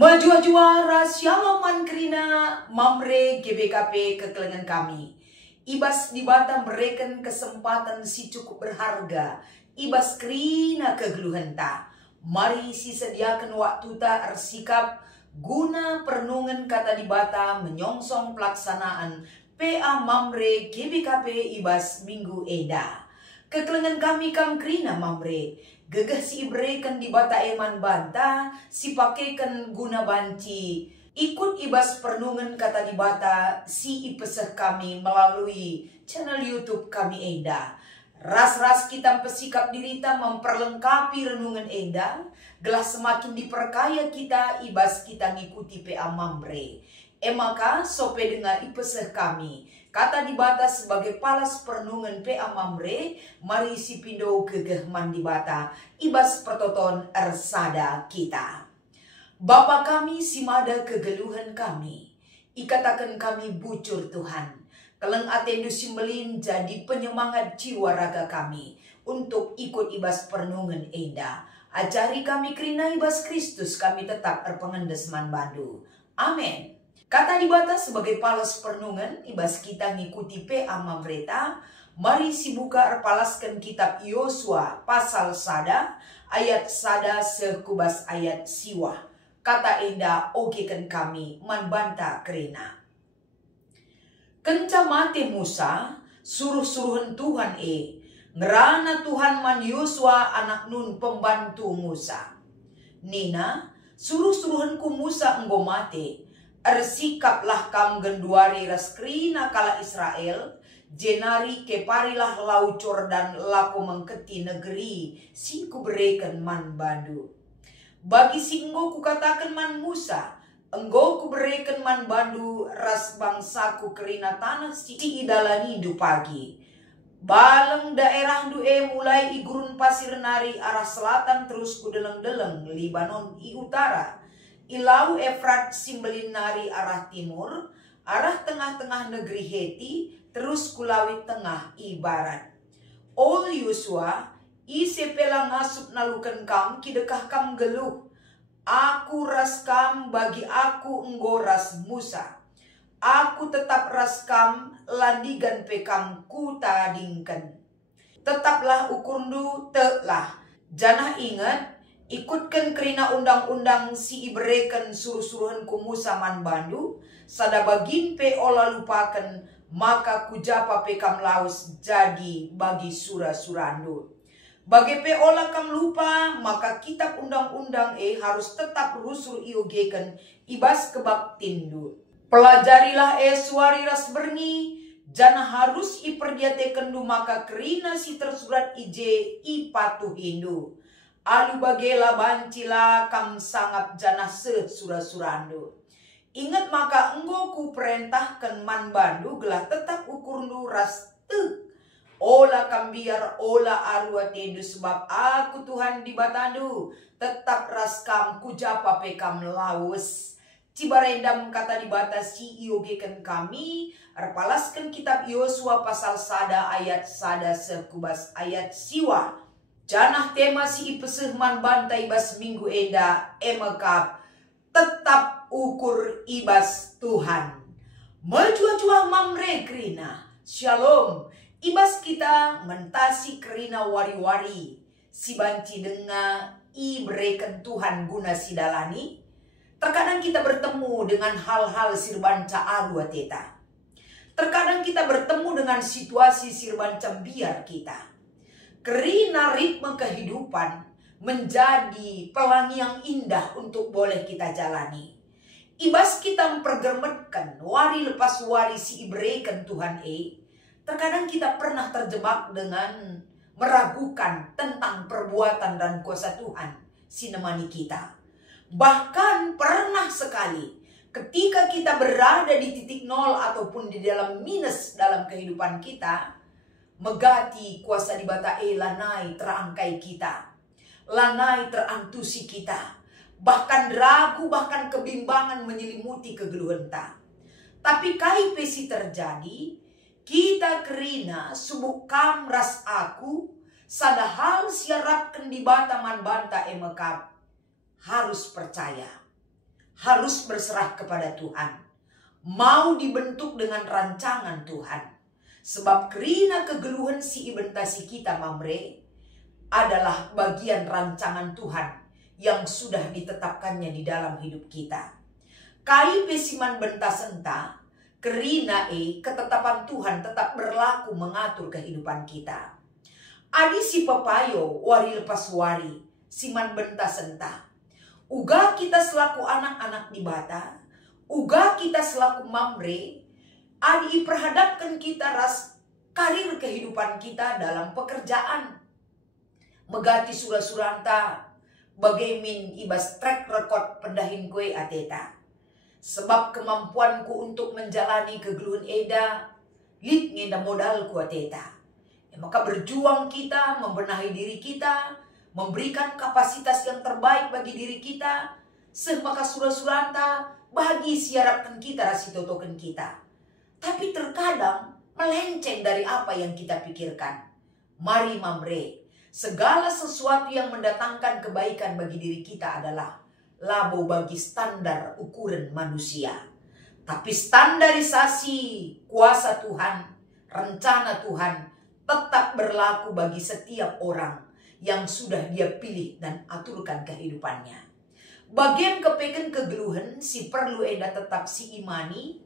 Majua-juara Shalom Mankrina Mamre GBKP kekelengan kami. Ibas di Batam mereken kesempatan si cukup berharga. Ibas krina kegeluhenta. Mari si sediakan waktu ta ersikap guna pernungan kata di Batam menyongsong pelaksanaan PA Mamre GBKP Ibas Minggu Eda. Kekelengan kami krina Mamre. Gegah si ibrekan di bata eman banta, si pakaikan guna banci. Ikut ibas pernungan kata di bata, si ipeseh kami melalui channel YouTube kami Eda. Ras-ras kita pesikap dirita memperlengkapi renungan Eda, gelas semakin diperkaya kita ibas kita ngikuti PA Mamre. Maka sope dengan ipeseh kami. Kata di bata sebagai palas pernungan PA Mamre, mari si pindo gegeh man di bata, ibas pertoton ersada kita. Bapa kami si mada kegeluhan kami, ikatakan kami bucur Tuhan. Keleng atendu simmelin jadi penyemangat jiwa raga kami, untuk ikut ibas pernungan Eda. Ajari kami krina ibas Kristus kami tetap erpengendes man bandu. Amin. Kata di bata sebagai palas pernungan, ibas kita ngikuti PA Mamreta, mari si buka erpalaskan kitab Yosua pasal sada, ayat sada sekubas ayat siwa. Kata Enda ogekan kami, man banta kerena. Kenca mate Musa, suruh-suruhan Tuhan ngerana Tuhan man Yosua anak Nun pembantu Musa. Nina, suruh-suruhanku Musa enggo mate, ersikaplah kam genduari raskrina kala Israel, jenari keparilah lau Jordan laku mengketi negeri si kuberikan man bandu. Bagi si enggo kukatakan man Musa, enggo kuberikan man bandu ras bangsaku kerina tanah si idalani du pagi. Baleng daerah du mulai igurun pasir nari arah selatan terus kudeleng-deleng Libanon i utara. Ilau Efrat simbelin nari arah timur, arah tengah-tengah negeri Heti, terus kulawit tengah i barat. Ol Yosua, ise pelang ngasup nalukan kam, kidekah kam geluh. Aku ras kam bagi aku enggo ras Musa. Aku tetap ras kam, landigan pekam ku tadingkan. Tetaplah ukurdu telah, janah ingat, ikutkan kerina undang-undang si ibrekan suruh-suruhan ku Musa man bandu, sada bagin pe ola lupakan, maka kujapa pe kam laus jadi bagi sura-surandu. Bagi pe ola kam lupa, maka kitab undang-undang harus tetap rusul iogekan ibas kebab tindu. Pelajarilah suari ras berni, jana harus iperdiatekan du maka kerina si tersurat ije ipatu hindu. Alu bagela bancila kam sangap jana sura-surandu. Ingat maka enggo ku perintahkan man bandu gelah tetap ukurnu ras te. Ola kam biar ola arua tedu sebab aku Tuhan di batandu. Tetap ras kam kujapa pekam laus. Cibarendam kata di batas si iogekan kami. Erpalaskan kitab Yosua pasal sada ayat sada sekubas ayat siwa. Janah tema si ipeseh man bantai ibas minggu Eda emekap tetap ukur ibas Tuhan. Majua-jua Mamre krina. Shalom. Ibas kita mentasi kerina wari-wari. Si banci denga ibrekan Tuhan guna sidalani. Terkadang kita bertemu dengan hal-hal sirbanca arua teta. Terkadang kita bertemu dengan situasi sirbanca biar kita. Kerina ritme kehidupan menjadi pelangi yang indah untuk boleh kita jalani. Ibas kita mempergermetkan wari lepas wari si ibrekan Tuhan terkadang kita pernah terjebak dengan meragukan tentang perbuatan dan kuasa Tuhan si nemani kita. Bahkan pernah sekali ketika kita berada di titik nol ataupun di dalam minus dalam kehidupan kita, megati kuasa di bata lanai terangkai kita, lanai terantusi kita, bahkan ragu, bahkan kebimbangan menyelimuti kegeluhan ta. Tapi kai pesi terjadi, Kita kerina subuk kam ras aku, sadahal siarapkan di bataman banta emekam. Harus percaya, harus berserah kepada Tuhan. Mau dibentuk dengan rancangan Tuhan. Sebab kerina kegeluhan si ibentasi kita mamre adalah bagian rancangan Tuhan yang sudah ditetapkannya di dalam hidup kita. Kai pesiman bentas enta, kerina ketetapan Tuhan tetap berlaku mengatur kehidupan kita. Adi si papayo wari lepas wari, siman bentas enta. Uga kita selaku anak-anak di bata, uga kita selaku mamre, adi perhadapkan kita ras karir kehidupan kita dalam pekerjaan. Megati sura-suranta, bagaimin ibas track record pendahin kue ateta. Sebab kemampuanku untuk menjalani kegeluhan eda, lit ngeda modalku ateta. Maka berjuang kita, membenahi diri kita, memberikan kapasitas yang terbaik bagi diri kita, semaka sura-suranta bagi siarapkan kita rasitotokan kita. Tapi terkadang melenceng dari apa yang kita pikirkan. Mari mamre, segala sesuatu yang mendatangkan kebaikan bagi diri kita adalah labo bagi standar ukuran manusia. Tapi standarisasi kuasa Tuhan, rencana Tuhan tetap berlaku bagi setiap orang yang sudah dia pilih dan aturkan kehidupannya. Bagian kepeken kegeluhan si perlu enda tetap si imani,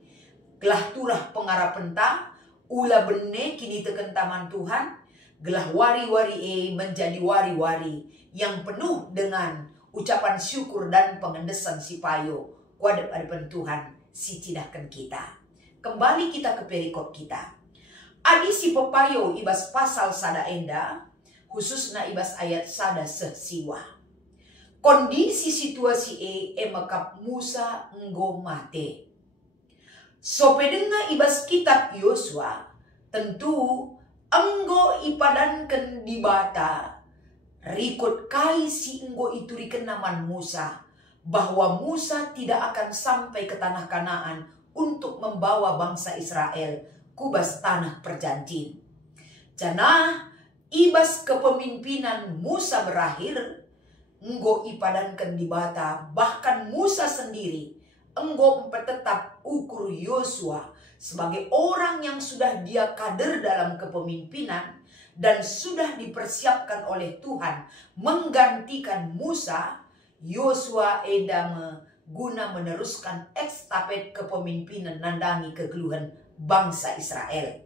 gelah turah pengarapenta, ula bene kini teken taman Tuhan, gelah wari-wari menjadi wari-wari yang penuh dengan ucapan syukur dan pengendesan si payo kuadep hadapan Tuhan si tidakkan kita. Kembali kita ke perikop kita. Adi si pepayo ibas pasal sada enda, khususnya ibas ayat sada sesiwa. Kondisi situasi emakap Musa enggo mate. So pedenga ibas kitab Yosua, tentu enggo ipadankan di bata, rikut kai si enggo iturikan naman Musa, bahwa Musa tidak akan sampai ke tanah Kanaan untuk membawa bangsa Israel kubas tanah perjanjian. Janah ibas kepemimpinan Musa berakhir, enggo ipadankan di bata, bahkan Musa sendiri enggo tetap ukur Yosua sebagai orang yang sudah dia kader dalam kepemimpinan dan sudah dipersiapkan oleh Tuhan menggantikan Musa. Yosua eda guna meneruskan estafet kepemimpinan nandangi kegeluhan bangsa Israel.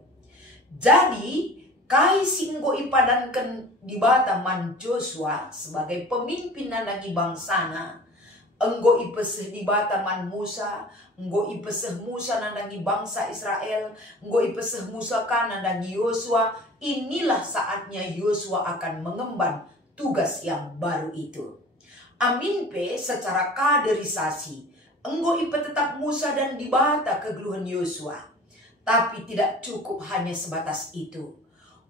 Jadi kai singgo ipadankan di bata man Joshua sebagai pemimpin nandangi bangsana, enggo ipeseh di bata man Musa, enggo ipeseh Musa nandangi bangsa Israel, enggo ipeseh Musa kan nandangi Yosua. Inilah saatnya Yosua akan mengemban tugas yang baru itu. Amin pe secara kaderisasi, enggo ipe tetap Musa dan di bata kegeluhan Yosua. Tapi tidak cukup hanya sebatas itu.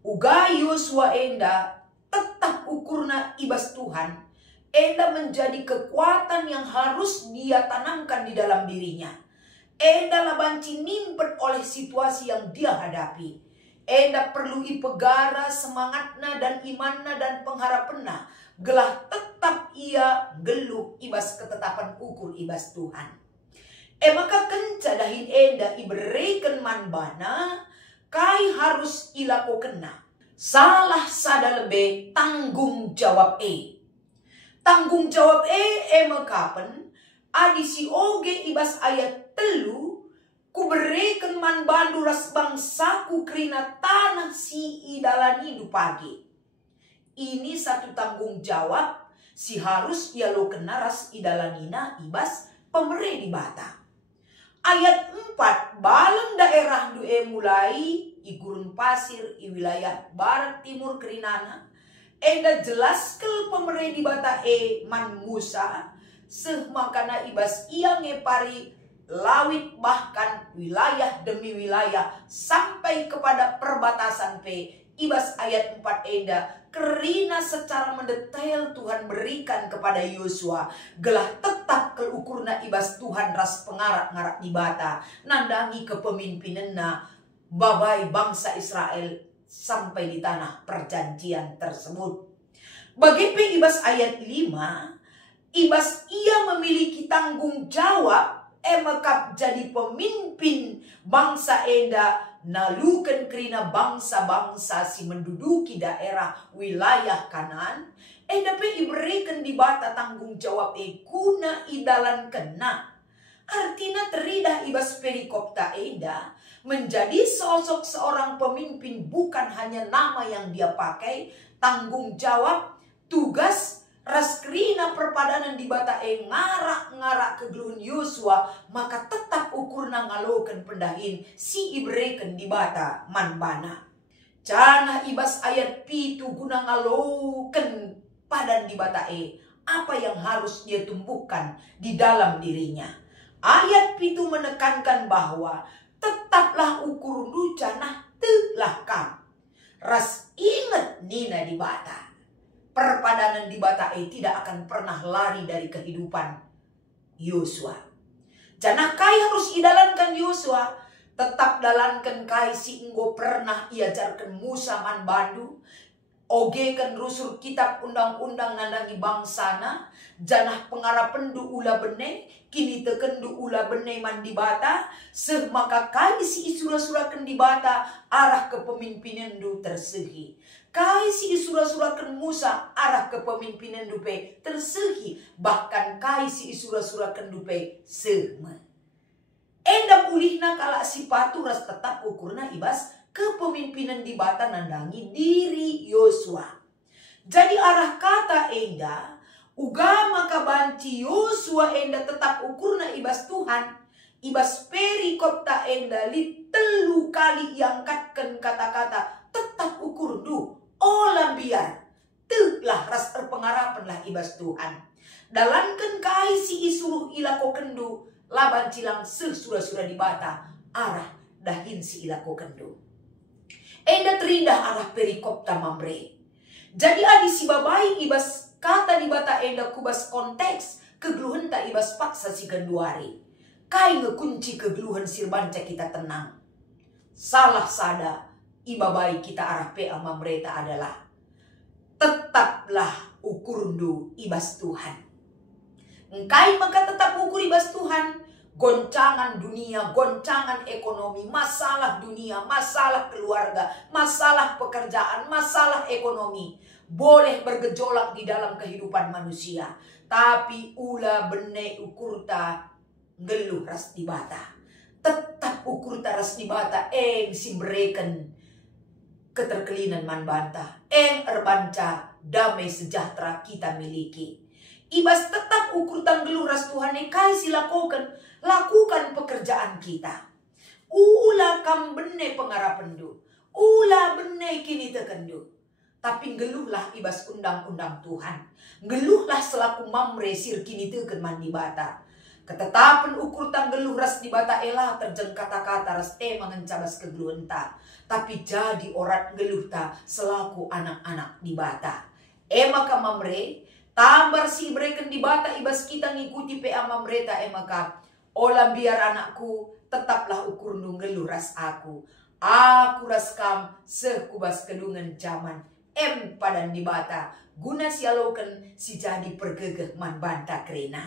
Uga Yosua enda tetap ukurna ibas Tuhan, enda menjadi kekuatan yang harus dia tanamkan di dalam dirinya. Enda labanci nimpet oleh situasi yang dia hadapi. Enda perlu ipegara semangatna dan imanna dan pengharapenna, gelah tetap ia geluh ibas ketetapan ukur ibas Tuhan. Maka kenca dahin enda iberikan manbana, kai harus ilako kena. Salah sada lebe tanggung jawab Tanggung jawab makapen adi si oge ibas ayat telu, ku berikan man bandu ras bangsaku kerina tanah si idalan hidup pagi. Ini satu tanggung jawab si harus ia lo kena ras idalanina ibas pemere di bata. Ayat 4, baleng daerah due mulai i gurun pasir i wilayah barat timur kerinana. Enda jelaskel pemere di bata man Musa seh makana ibas ia ngepari lawit bahkan wilayah demi wilayah sampai kepada perbatasan ibas ayat 4 enda kerina secara mendetail Tuhan berikan kepada Yosua gelah tetap keukurna ibas Tuhan ras pengarap-ngarap di bata nandangi kepemimpinanna babai bangsa Israel sampai di tanah perjanjian tersebut. Bagi ibas ayat 5, ibas ia memiliki tanggung jawab emakap jadi pemimpin bangsa enda nalukan kerina bangsa-bangsa si menduduki daerah wilayah Kanaan. Dapat diberikan di bata tanggung jawab guna idalan kena. Artinya teridah ibas perikopta eda menjadi sosok seorang pemimpin bukan hanya nama yang dia pakai, tanggung jawab, tugas, raskrina perpadanan di bata ngarak-ngarak kegeluhan Yosua, maka tetap ukurna ngalokan pendahin si ibreken di bata manbana. Jana ibas ayat pitu guna ngalokan padan di bata apa yang harus dia tumbuhkan di dalam dirinya. Ayat pitu menekankan bahwa tetaplah ukur ducanah telah kam. Ras ingat nina di bata. Perpadanan di bata tidak akan pernah lari dari kehidupan Yosua. Janah kai harus idalankan Yosua. Tetap dalankan kai si enggo pernah iajarkan Musa man bandu. Oge kan rusur kitab undang-undang nandangi bangsana. Janah pengarapendu ula bene. Kini tekendu ula bene mandi bata. Maka kai si isura-surakan di bata. Arah kepemimpinan du tersehi. Kai si isura-surakan Musa. Arah kepemimpinan dupe tersehi. Bahkan kai si isura-surakan dupe sema. Endam ulihna kalak si paturas tetap ukurna ibas kepemimpinan di bata nandangi diri Yosua. Jadi arah kata enda, ugama kabanci Yosua enda tetap ukurna ibas Tuhan. Ibas perikopta enda li telu kali iangkatkan kata-kata tetap ukur du. Olah biar. Telah ras terpengarapan lah ibas Tuhan. Dalankan kai si isuruh ilako kendu. Laban cilang surah-surah di bata. Arah dahin si ilako kendu. Enda terindah arah perikopta mamre. Jadi adi si babai ibas kata di bata enda kubas konteks kegeluhan tak ibas paksa si genduari. Kai ngekunci kegeluhan sirbanca kita tenang. Salah sada ibabai kita arah pe mamre ta adalah tetaplah ukurundu ibas Tuhan. Engkai maka tetap ukur ibas Tuhan. Goncangan dunia, goncangan ekonomi, masalah dunia, masalah keluarga, masalah pekerjaan, masalah ekonomi. Boleh bergejolak di dalam kehidupan manusia. Tapi ula bene ukurta geluh ras di bata. Tetap ukurta ras di bata simbrekan keterkelinan man banta. Erbanca damai sejahtera kita miliki. Ibas tetap ukur tanggeluh ras Tuhan kai silakukan. Lakukan pekerjaan kita. Ula kam bene pengarapendu. Ula bene kini tekendu. Tapi geluhlah ibas undang-undang Tuhan. Geluhlah selaku mamre sir kini teken mandi bata. Ketetapan ukur tanggeluh ras di bata elah terjeng kata-kata ras mengencabas kegeluhan ta. Tapi jadi orat geluh ta selaku anak-anak di bata. Maka mamre tambar si breken di bata ibas kita ngikuti pe mamre ta maka olah biar anakku tetaplah ukur nunggeluh ras aku. Aku ras kam sekubas kedungan zaman padan di bata. Guna sialokan si jadi pergegeh man banta krena.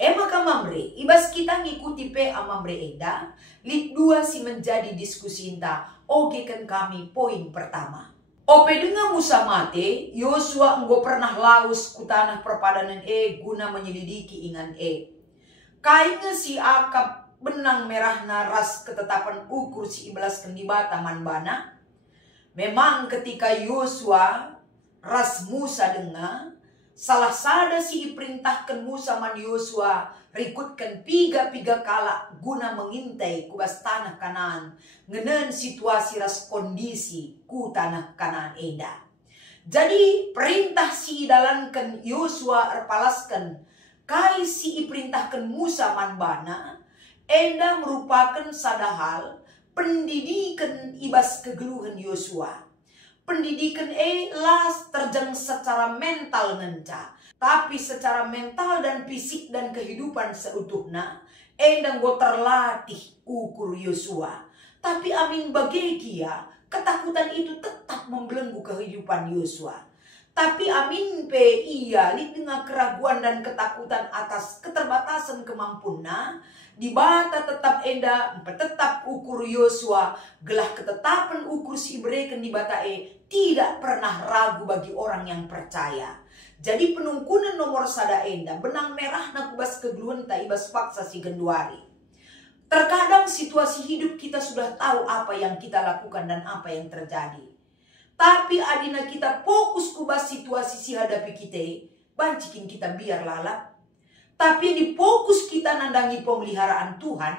Maka mamre ibas kita ngikuti pe mamre eda. Lit dua si menjadi diskusi inta. Oke kan kami poin pertama. Ope dengan Musa mate. Yosua enggo pernah laus ku tanah perpadanan guna menyelidiki ingan Kayaknya si akap benang merah naras ketetapan ukur si iblas kendibata manbana. Memang ketika Yosua ras Musa dengar, salah sada si iperintahkan Musa man Yosua rikutkan piga-piga kala guna mengintai kubas tanah Kanaan. Ngenen situasi ras kondisi ku tanah Kanaan eda. Jadi perintah si dalankan Yosua erpalaskan kai si iperintahkan Musa manbana enda merupakan sadahal pendidikan ibas kegeluhan Yosua. Pendidikan las terjeng secara mental ngenca, tapi secara mental dan fisik dan kehidupan seutuhna endang go terlatih ukur Yosua. Tapi amin bagi kia, ketakutan itu tetap membelenggu kehidupan Yosua. Tapi amin pe ia dengan keraguan dan ketakutan atas keterbatasan kemampuannya, di bata tetap tetap ukur Yosua, gelah ketetapan ukur si bereken di bata tidak pernah ragu bagi orang yang percaya. Jadi penungkunan nomor sada enda, benang merah na kubas kegeluhan ta ibas paksa si genduari. Terkadang situasi hidup kita sudah tahu apa yang kita lakukan dan apa yang terjadi. Tapi adina kita fokus kubas situasi si hadapi kita, bancikin kita biar lalap. Tapi di fokus kita nandangi pemeliharaan Tuhan,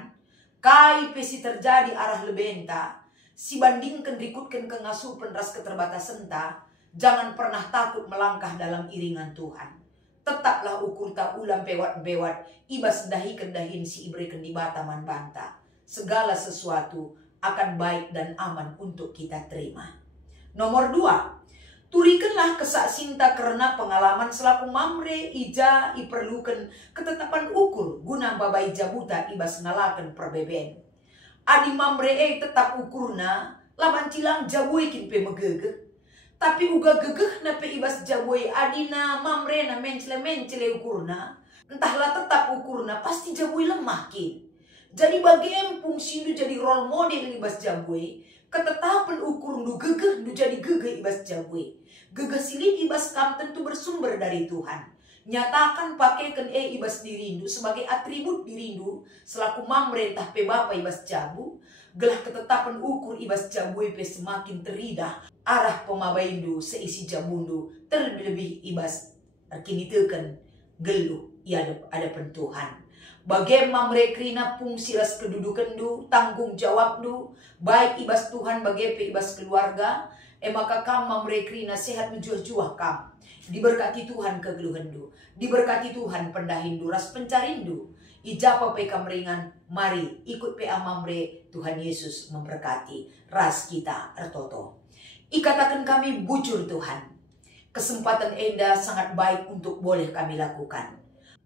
kai pesi terjadi arah lebenta, si bandingkan rikutkan kengasupan ras keterbatasan ta, jangan pernah takut melangkah dalam iringan Tuhan. Tetaplah ukur ta ulam bewat-bewat, ibas dahi kendahin si ibreken di bataman banta. Segala sesuatu akan baik dan aman untuk kita terima. Nomor 2, turikanlah kesasinta karena pengalaman selaku mamre ija iperlukan ketetapan ukur guna babai jabuta ibas ngalakan perbeben. Adi mamre tetap ukurna laban cilang jabuikin pe megege. Tapi uga gegeh na pe ibas jaboy adina mamre na mencele ukurna, entahlah tetap ukurna pasti jaboy lemah kin. Jadi bagi empung sindu jadi role model ibas jaboy, ketetapan ukur nu gegeh nu jadi gegeh ibas jaboy. Gegeh silit ibas kam tentu bersumber dari Tuhan. Nyatakan pakaikan ibas dirindu sebagai atribut dirindu selaku mamre entah pe bapa ibas jabu. Gelah ketetapan ukur ibas jabuy pe semakin teridah arah pemabaindu seisi jabundu terlebih ibas kini teken geluh ada pentuhan. Bagaimana mereka rina fungsi ras kedudukan du tanggung jawab du baik ibas Tuhan bagi pe ibas keluarga maka kam mereka rina sehat menjuah-juah kam diberkati Tuhan kegeluhan du diberkati Tuhan pendahindu ras pencarindu. Ijapa pe kameringan, mari ikut pe amamre Tuhan Yesus memberkati ras kita ertoto. Ikatakan kami bujur Tuhan. Kesempatan enda sangat baik untuk boleh kami lakukan.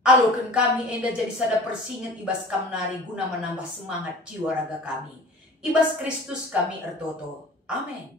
Alokan kami enda jadi sada persingat ibas kamnari guna menambah semangat jiwa raga kami. Ibas Kristus kami ertoto. Amin.